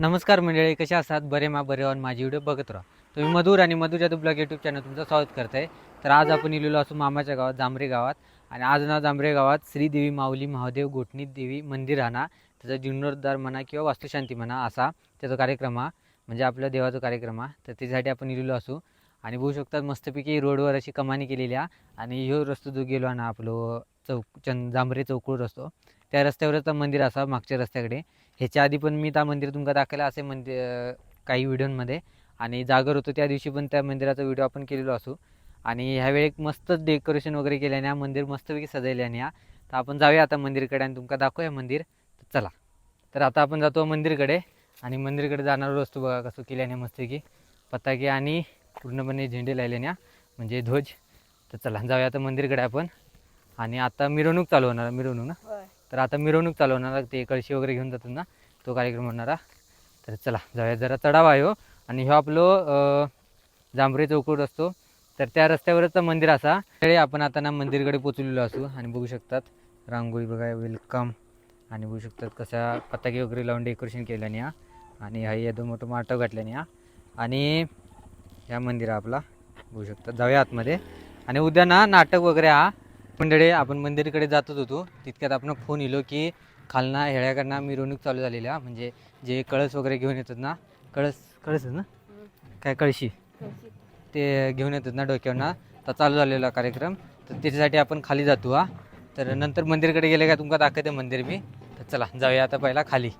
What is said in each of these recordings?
नमस्कार मंडळी, कशा असतात? बरे बरे आहोत. माझी व्हिडिओ बघत राहा. तुम्ही मधुर आणि मधुर जादू ब्लॉग यूट्यूब चॅनल तुमचं स्वागत करताय. तर आज आपण इलेलो असू मामाच्या गावात जांभरे गावात. आणि आज ना जांभरे गावात श्रीदेवी माऊली महादेव गोठणी देवी मंदिर राहणार. त्याचा जीर्णोद्धार म्हणा किंवा वास्तुशांती म्हणा असा त्याचा कार्यक्रम हा, म्हणजे आपल्या देवाचा कार्यक्रम हा. तर त्यासाठी आपण इलेलो असू. आणि बघू शकतात मस्तपैकी रोडवर अशी कमानी केलेली आहे. आणि ह्यो रस्तो जो गेलो ना आपलं जांभरे चौकूळ रस्तो, त्या रस्त्यावरच मंदिर असा मागच्या रस्त्याकडे. ह्याच्या आधी पण मी त्या मंदिर तुमका दाखवलं असे मंदिर काही व्हिडिओमध्ये. आणि जागर होतो त्या दिवशी पण त्या मंदिराचा व्हिडिओ आपण केलेलो असू. आणि ह्यावेळी मस्त डेकोरेशन वगैरे केल्याने हा मंदिर मस्तपैकी सजवल्याने हा. तर आपण जाऊया आता मंदिरकडे आणि तुमका दाखवूया मंदिर. तर चला. तर आता आपण जातो मंदिरकडे. आणि मंदिरकडे जाणार रस्तो बघा कसं केल्याने मस्तपैकी पताके आणि पूर्णपणे झेंडे लावल्याने, म्हणजे ध्वज. तर चला जाऊया आता मंदिरकडे आपण. आणि आता मिरवणूक चालू होणार, मिरवणूक ना. तर आता मिरवणूक चालू होणार, ते कळशी वगैरे घेऊन जातात ना, तो कार्यक्रम होणारा. तर चला जाऊया. जरा चढावा आहे हो. आणि ह्यो आपलं जांभरे चौकट असतो, तर त्या रस्त्यावरच मंदिर असा. तरी आपण आता ना मंदिरकडे पोचलेलो असू. आणि बघू शकतात रांगोळी बघा, वेलकम. आणि बघू शकतात कशा पताके वगैरे लावून डेकोरेशन केल्याने हा. आणि हा एकदम मोठं माटव घातल्याने हा. आणि ह्या मंदिर आपला बघू शकतात. जाऊया आतमध्ये. आणि उद्या ना नाटक वगैरे हा. मंडळी आपण मंदिरकडे जातच होतो तितक्यात आपण फोन येलो की खालना हेळ्याकडनं मिरवणूक चालू झालेल्या, म्हणजे जे कळस वगैरे घेऊन येतात ना, कळस कळस ना काय कळशी ते घेऊन येतात ना डोक्यावरना, तर चालू झालेला कार्यक्रम. तर त्याच्यासाठी आपण खाली जातो हा. तर नंतर मंदिरकडे गेले का तुमका दाखवते मंदिर मी. तर चला जाऊया आता पहिला खाली.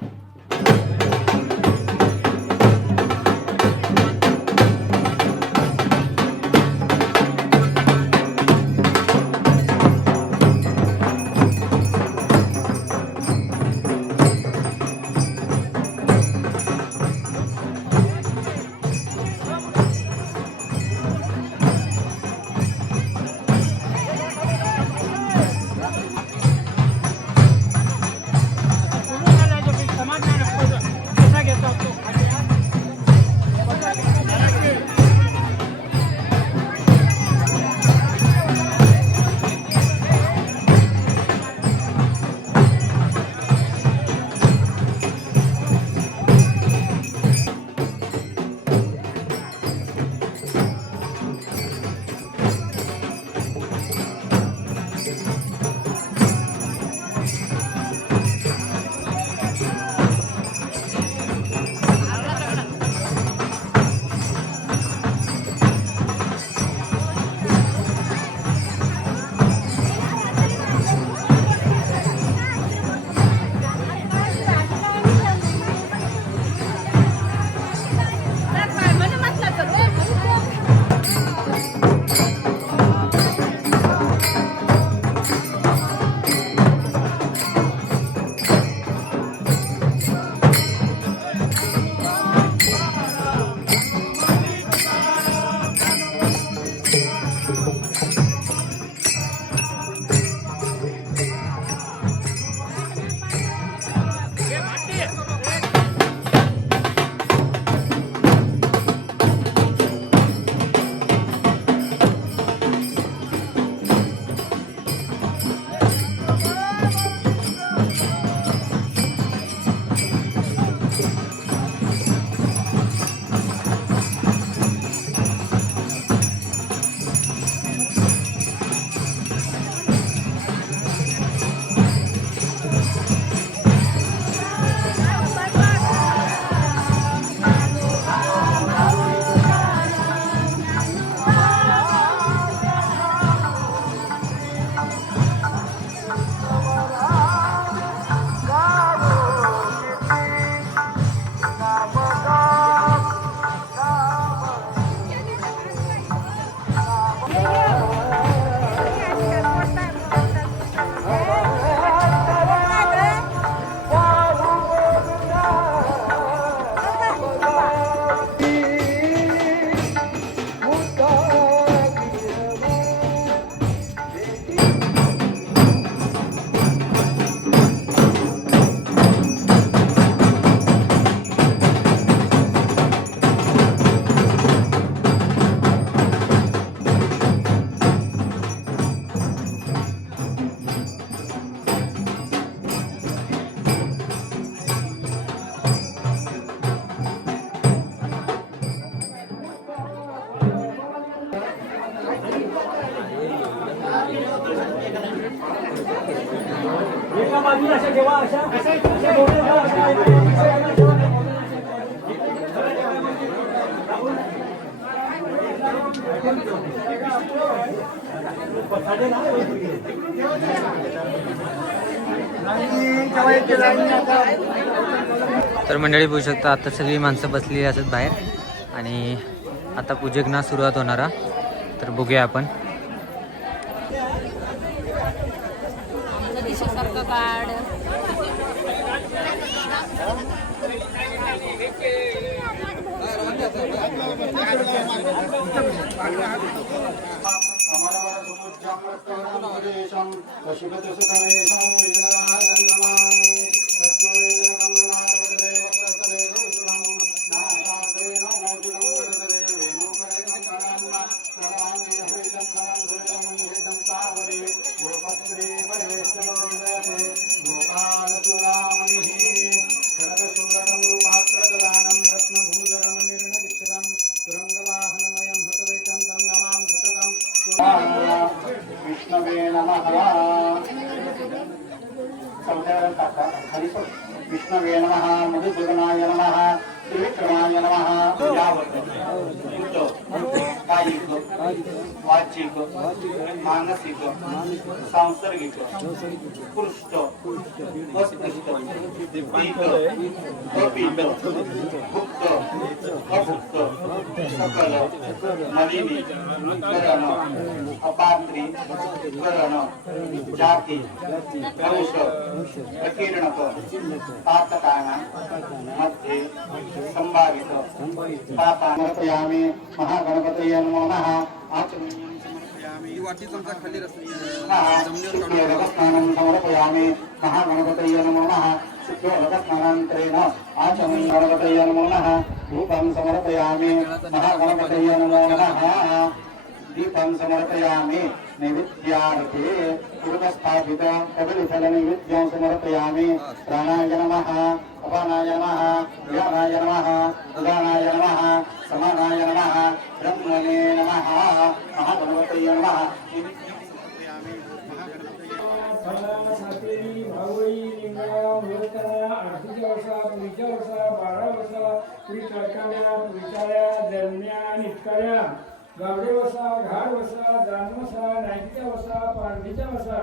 बाजूला अशा ठेवा अशा तर मंडळी बघू शकता आता सगळी माणसं बसलेली असतात बाहेर आणि आता पूजेकना सुरुवात होणार तर बघूया आपण. विष्णवे नमः मधुसूदनाय नमः त्रिविक्रमाय नमः कायिक वाचिक मानसिक सांसर्गिक पुरुष वस्तुस्थ पीत अपीत भुक्त अभुक्त सकल मलिनी करण अपात्री करण जाती अंश अकीर्णक पातकाना मध्ये संभावित पापा समर्पयामि महागणपतये नमो नमः आचमनीयं समर्पयामि शुद्धोदकस्नानं समर्पयामि महागणपतये नमो नमः शुद्धोदकस्नानान्तरेण आचमनीयं गणपतये नमो नमः धूपं समर्पयामि महागणपतये नमो नमः दीपं समर्पयामि नैवेद्यार्थे पूर्वस्थापित कदलीफलनैवेद्यं समर्पयामि प्राणाय नमः अपानाय नमः व्यानाय नमः उदानाय नमः समानाय नमः ब्रह्मणे नमः महागणपतये नमः गावडे वसा घाड वसा जान वसा नायकीच्या वसा पारडीच्या वसा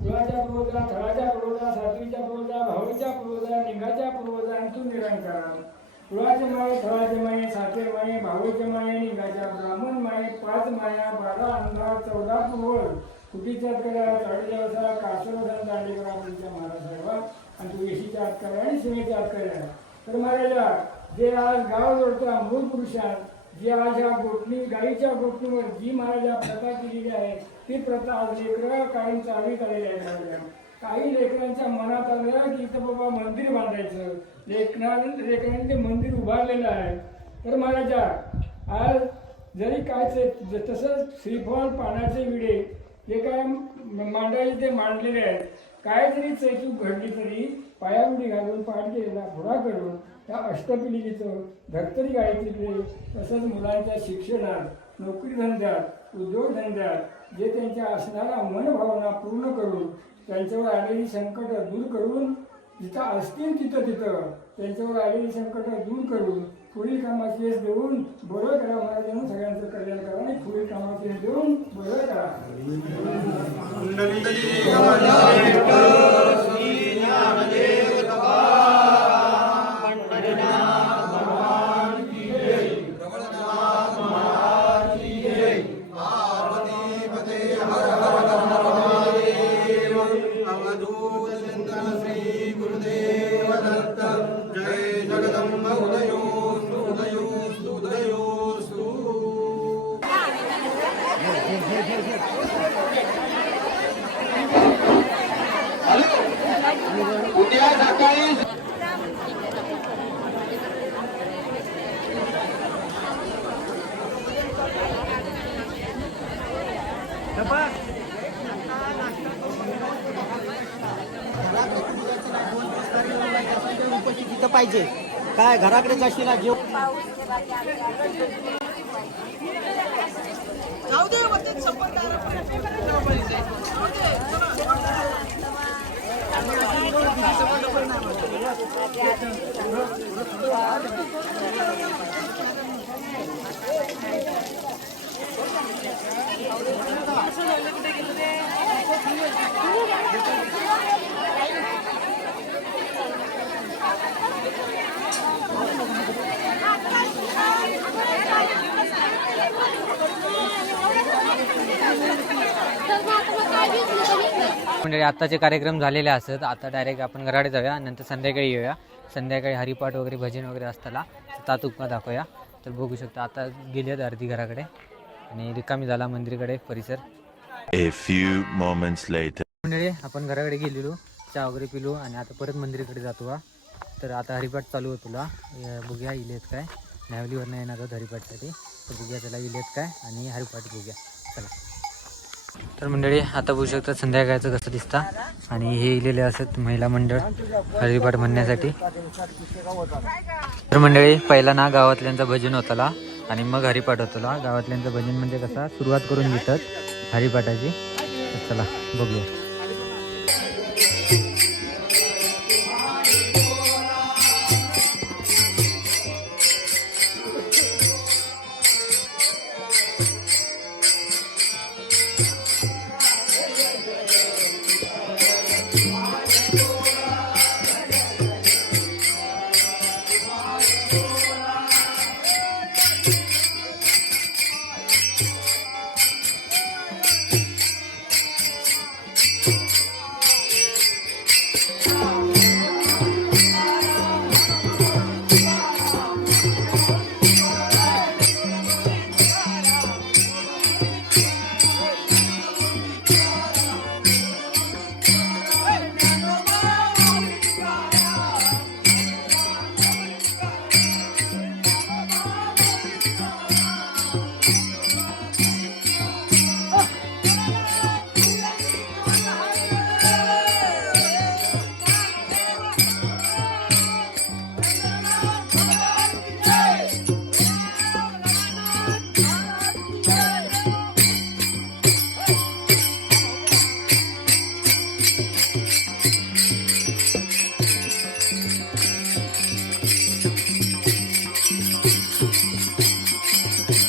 कुळाच्या पूर्वजा थळाच्या पूर्वजा सातवीच्या पूर्वजा भाऊच्या पूर्वजा निघाच्या पूर्वजा तू निरंकार कुळाचे माये थळाचे माये सातेर माये भाऊचे माये निघाच्या ब्राह्मण माये 5 माया 12 अंधार 14 पूर्वज कुटीच्या करा साडेच्या वसा कासर वसा दांडेकरा आपल्या महाराज साहेब आणि तू येशीच्या आत करा आणि शिमेच्या आत करा. तर महाराजा जे आज गाव जोडतो मूळ पुरुषात जी आज या गोठणी गाईच्या गोठणीवर जी महाराजा प्रथा केलेली आहे ती प्रथा आज लेकरं कायम चालवीत आलेली आहे महाराजा. काही लेकरांच्या मनात आलं की इथं बाबा मंदिर बांधायचं लेकरांनी ते मंदिर उभारलेलं आहे. तर महाराजा आज जरी काय तसंच श्रीफळ पानाचे विडे जे काय मांडायचे ते मांडलेले आहेत काय जरी चैतूक घडली तरी पायामुडी घालून पाठ केलेला घोडा करून त्या अष्टपिढीचं धर्तरी गायत्रीकडे तसंच मुलांच्या शिक्षणात नोकरी धंद्यात उद्योगधंद्यात जे त्यांच्या असणाऱ्या मनभावना पूर्ण करून त्यांच्यावर आलेली संकट दूर करून जिथं असतील तिथं त्यांच्यावर आलेली संकट दूर करून पुढील कामाची यश देऊन बरोबर करा महाराजांनी सगळ्यांचं कल्याण करा आणि पुढील कामाची यश देऊन बरोबर करा. पाहिजे काय घराकडे जाशील ना जेव जाऊ दे म्हणजे आत्ताचे कार्यक्रम झालेले असत. आता डायरेक्ट आपण घराकडे जाऊया, नंतर संध्याकाळी येऊया. संध्याकाळी हरिपाठ वगैरे भजन वगैरे असताना तातुका दाखवूया. तर बघू शकता आता गेली अर्धी घराकडे आणि रिकामी झाला मंदिराकडे परिसर. A few moments later. म्हणजे आपण घराकडे गेलेलो, चहा वगैरे पिलो आणि आता परत मंदिराकडे जातो का. तर आता हरिपाठ चालू होतो तुला बघूया इलेत काय. नावलीवरनं येणार आहोत हरिपाठसाठी. तर बघूया त्याला इलेत काय आणि हरिपाठ बघूया चला. तर मंडळी आता बघू शकता संध्याकाळचं कसं दिसता आणि हे इलेले असत महिला मंडळ हरिपाठ म्हणण्यासाठी. तर मंडळी पहिला ना गावातल्यांचा भजन होताला आणि मग हरिपाठ होताला. गावातल्यांचं भजन म्हणजे कसा सुरुवात करून घेतात हरिपाठाची. तर चला बघूया.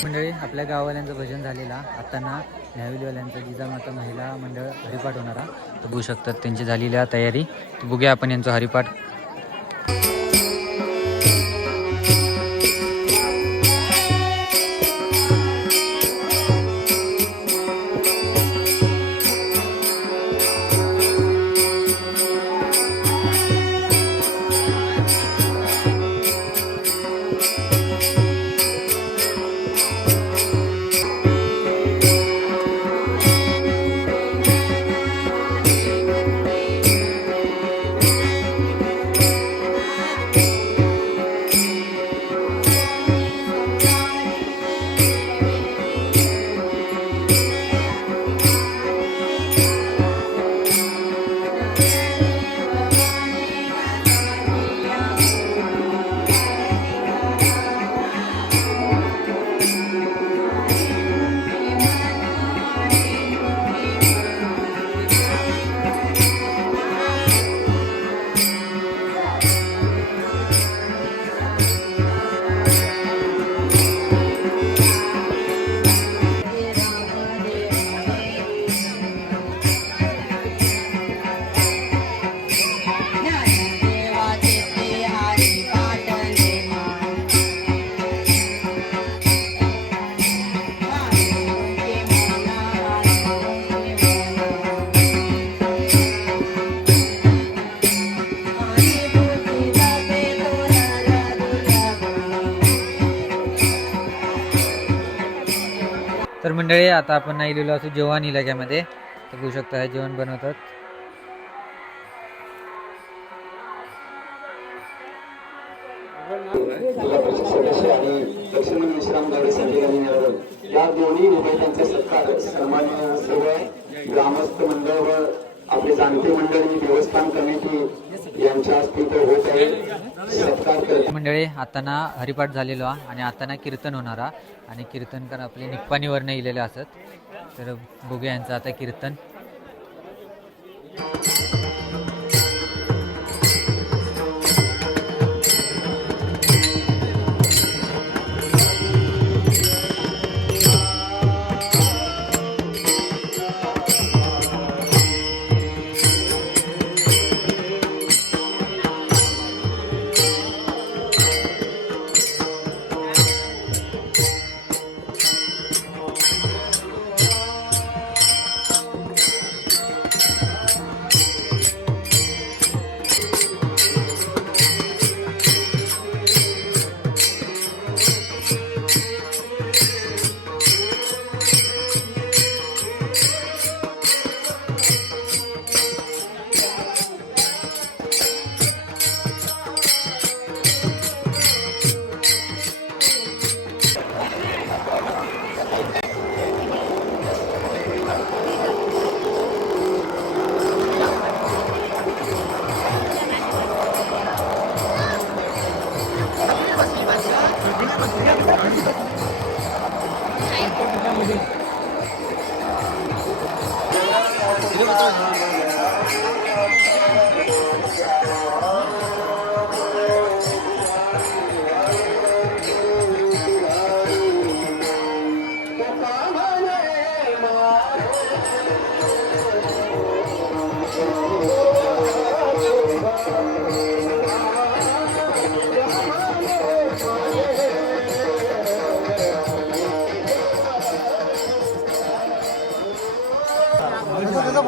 मंडळी आपल्या गाववाल्यांचं भजन झालेला. आता ना न्याविलीवाल्यांचं जिजामाता महिला मंडळ हरिपाठ होणारा. तर बघू शकतात त्यांची झालेली तयारी. तर बघूया आपण यांचं हरिपाठ. तर मंडळी आता आपण नाही लिहिलो असू जेवण इलाक्यामध्ये. तर बघू शकता हे जेवण बनवतात. या दोन्ही विधेयकांचा सत्कार सन्मान्य सर्व ग्रामस्थ मंडळ व आपले जाणते मंडळ आणि देवस्थान कमिटी यांच्या हस्ते होत आहे. सत्कार करत मंडळी आता ना हरिपाठ झालेलो आणि आता ना कीर्तन होणारा आणि कीर्तनकार आपले निप्पाणीवरनं इलेले असत. तर बघूया यांचं आता कीर्तन.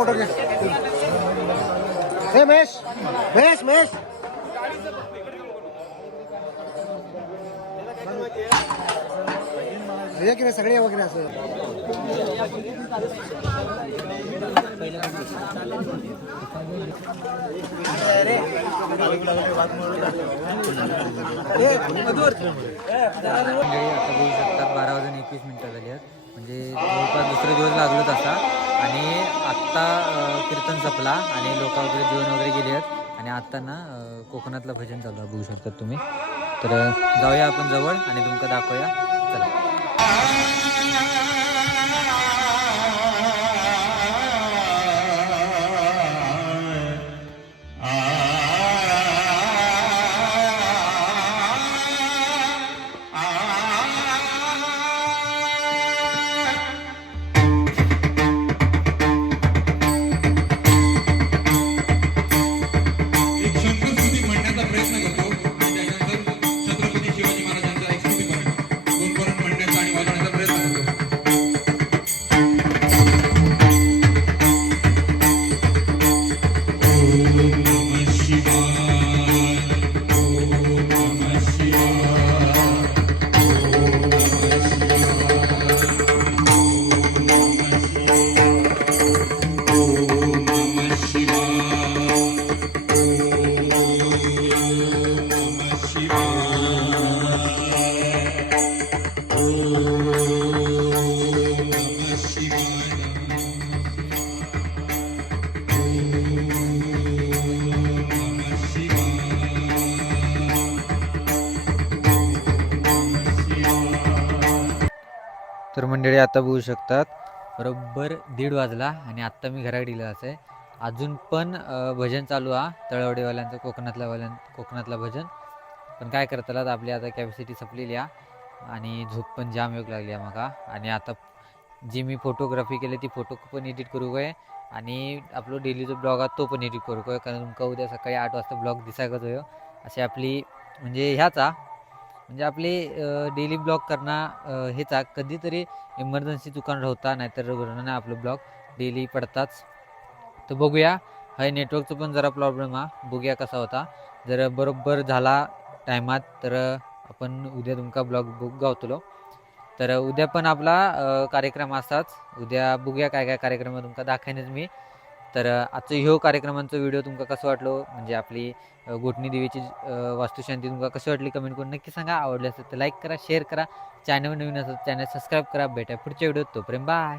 फोटो घे हे महेश महेश महेश हे की नाही सगळे वगैरे असं मंडळी आता बघू शकतात 12:21 झाली आहेत म्हणजे जवळपास दुसरा दिवस लागलोच असा आणि आत्ता कीर्तन संपला आणि लोक वगैरे जेवण वगैरे गेले आहेत आणि आत्ता ना कोकणातलं भजन चालू आहे बघू शकतात तुम्ही तर जाऊया आपण जवळ आणि तुमका दाखवूया चला एक शंकरस्तुती म्हणण्याचा प्रयत्न करतो आणि त्यानंतर छत्रपती शिवाजी महाराजांचा एक स्तुतीकरण दोन करून म्हणण्याचा आणि वाजवण्याचा प्रयत्न करतो ओम नमः शिवाय ओम नमः शिवाय ओम नमः शिवाय ओम नमः शिवाय तर मंडळी आता बघू शकतात बरोबर 1:30 वाजला आणि आत्ता मी घराकडे गेलो आहे अजून पण भजन चालू आहे तळवडेवाल्यांचं कोकणातला भजन पण काय करताला आपली आता कॅपॅसिटी संपलेली आहे आणि झोप पण जाम योग लागली आहे मगा आणि आता जी मी फोटोग्राफी केली ती फोटो पण एडिट करू काय आणि आपलं डेली जो ब्लॉग आहे तो पण एडिट करू काय कारण तुमका उद्या सकाळी 8 वाजता ब्लॉग दिसायलाच होय अशी आपली म्हणजे ह्याचा म्हणजे आपले डेली ब्लॉग करणं हेचा कधीतरी इमर्जन्सी दुकान राहता नाहीतर नाही आपलं ब्लॉग डेली पडताच तर बघूया हा नेटवर्कचं पण जरा प्रॉब्लेम आहे बघूया कसा होता जर बरोबर झाला टायमात तर आपण उद्या तुमका ब्लॉग गावतलो तर उद्या पण आपला कार्यक्रम असाच उद्या बघूया काय काय कार्यक्रम तुमका दाखवणेच मी तर आजचं ह्यो कार्यक्रमांचा व्हिडिओ तुमका कसं वाटलो म्हणजे आपली गोठणी देवीची वास्तुशांती तुमका कशी वाटली कमेंट करून नक्की सांगा आवडली असेल तर लाईक करा शेअर करा चॅनल नवीन असेल चॅनल सबस्क्राईब करा भेटा पुढच्या व्हिडिओत तोपर्यंत बाय